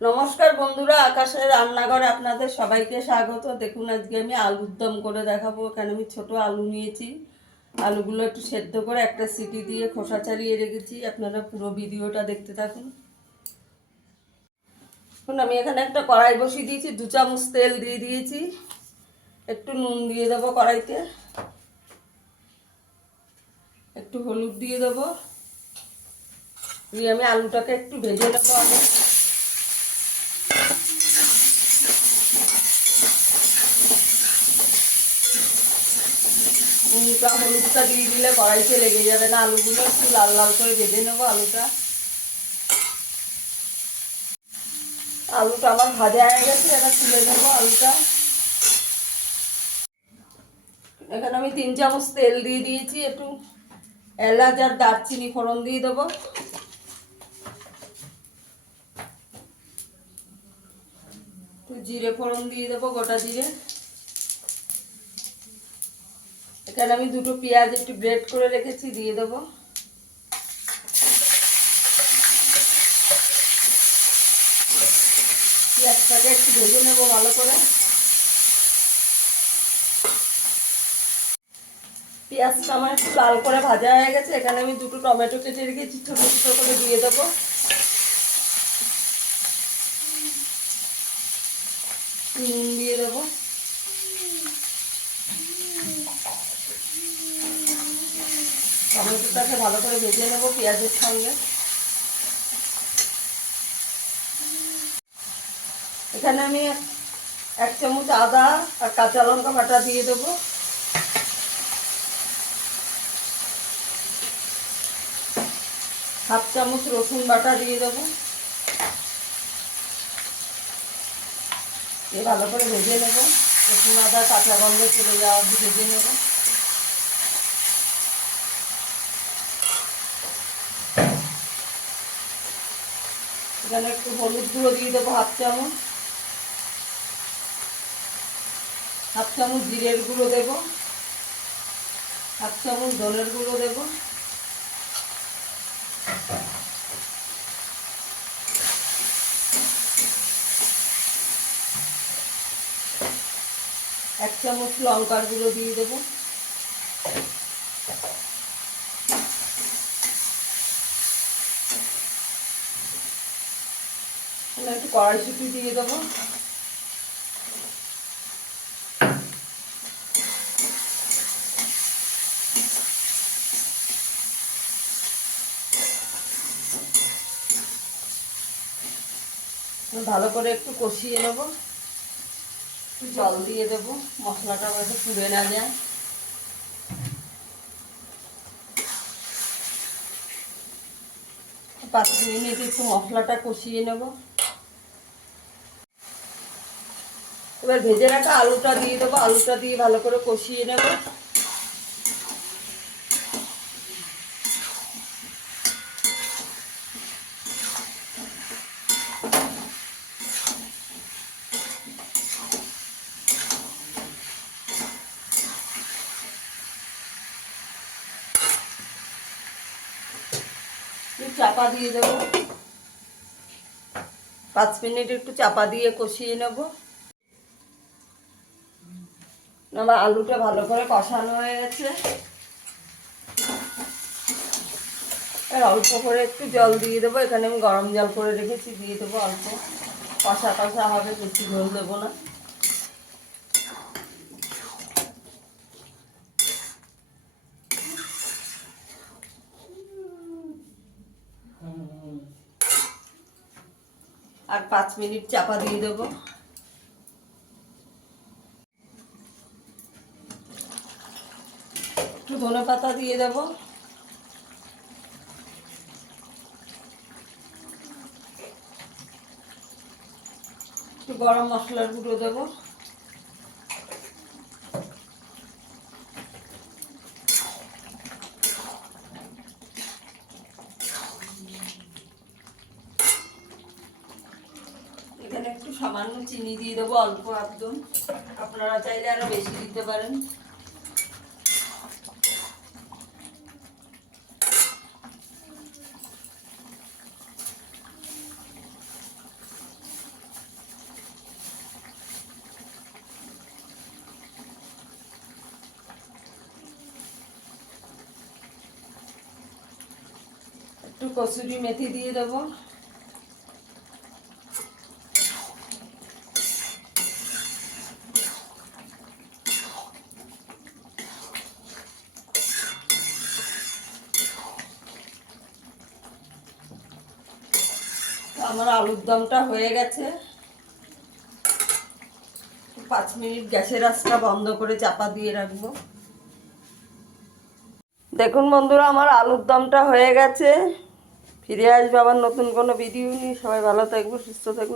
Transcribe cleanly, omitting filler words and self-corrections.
নমস্কার বন্ধুরা, আকাশের রান্নাঘরে আপনাদের সবাইকে স্বাগত। দেখুন আজকে আমি আলুর দম করে দেখাবো। এখানে আমি ছোট আলু নিয়েছি। আলুগুলো একটু সেদ্ধ করে একটা সিটি দিয়ে খোসা ছাড়িয়ে রেখেছি। আপনারা পুরো ভিডিওটা দেখতে থাকুন। এখন আমি এখানে একটা কড়াই বসিয়ে দিয়েছি, 2 চামচ তেল দিয়ে দিয়েছি। একটু নুন দিয়ে দেবো কড়াইতে, একটু হলুদ দিয়ে দেবো, দিয়ে আমি আলুটাকে একটু ভেজে নেবো আগে। নুনটা হলুদটা দিয়ে দিলে কড়াইতে লেগে যাবে না। আলুগুলো একটু লাল লাল করে ভেজে নেবো। আলুটা আমার ভাজা হয়ে গেছে, এবার তুলে নেবো আলুটা। এখানে আমি 3 চামচ তেল দিয়ে দিয়েছি। একটু এলাচ আর দারচিনি ফোড়ন দিয়ে দেবো। একটু জিরে ফোড়ন দিয়ে দেবো, গোটা জিরে। এখানে আমি 2টো পেঁয়াজ একটু গ্রেট করে রেখেছি, দিয়ে দেবো। পেঁয়াজটাকে একটু ভেজে নেবো ভালো করে। পেঁয়াজটা আমার একটু লাল করে ভাজা হয়ে গেছে। এখানে আমি 2টো টমেটো কেটে রেখেছি, ছোটো ছোটো করে দিয়ে দেবো। নুন দিয়ে দেবো। টমেটোটাকে ভালো করে ভেজে নেবো পেঁয়াজের সঙ্গে। এখানে আমি 1 চামচ আদা আর কাঁচা লঙ্কা বাটা দিয়ে দেবো। হাফ চামচ রসুন বাটা দিয়ে দেবো। দিয়ে ভালো করে ভেজে নেবো। রসুন আদা কাঁচা গন্ধ চলে যাওয়া অবধি ভেজে নেবো। এখানে একটু হলুদ গুঁড়ো দিয়ে দেবো, হাফ চামচ জিরের গুঁড়ো দেবো, হাফ চামচ ধনের গুঁড়ো দেবো, 1 চামচ লঙ্কার গুঁড়ো দিয়ে দেবো। একটু কড়াইশুঁটি দিয়ে দেবো। ভালো করে একটু কষিয়ে নেবো। একটু জল দিয়ে দেবো, মশলাটা যাতে পুড়ে না যায়। 5 মিনিট একটু মশলাটা কষিয়ে নেব। এবার ভেজে রাখা আলুটা দিয়ে দেবো। আলুটা দিয়ে ভালো করে কষিয়ে নেব। চাপা দিয়ে দেবো। 5 মিনিট একটু চাপা দিয়ে কষিয়ে নেব। আমার আলুটা ভালো করে কষানো হয়ে গেছে। আর অল্প করে একটু জল দিয়ে দেবো। এখানে আমি গরম জল করে রেখেছি, দিয়ে দেবো অল্প। কষা কষা হবে, বেশি ঝোল দেবো না। আর 5 মিনিট চাপা দিয়ে দেবো। একটু ধনে পাতা দিয়ে দেবো। একটু গরম মশলার গুঁড়ো দেবো। এখানে একটু সামান্য চিনি দিয়ে দেবো, অল্প একদম। আপনারা চাইলে আরো বেশি দিতে পারেন। একটু কসুরি মেথি দিয়ে দেবো। আমার আলুর দমটা হয়ে গেছে। 5 মিনিট গ্যাসের আঁচটা বন্ধ করে চাপা দিয়ে রাখবো। দেখুন বন্ধুরা, আমার আলুর দমটা হয়ে গেছে। ফিরে আসবো আবার নতুন কোনো ভিডিও নিয়ে। সবাই ভালো থাকবো, সুস্থ থাকবেন।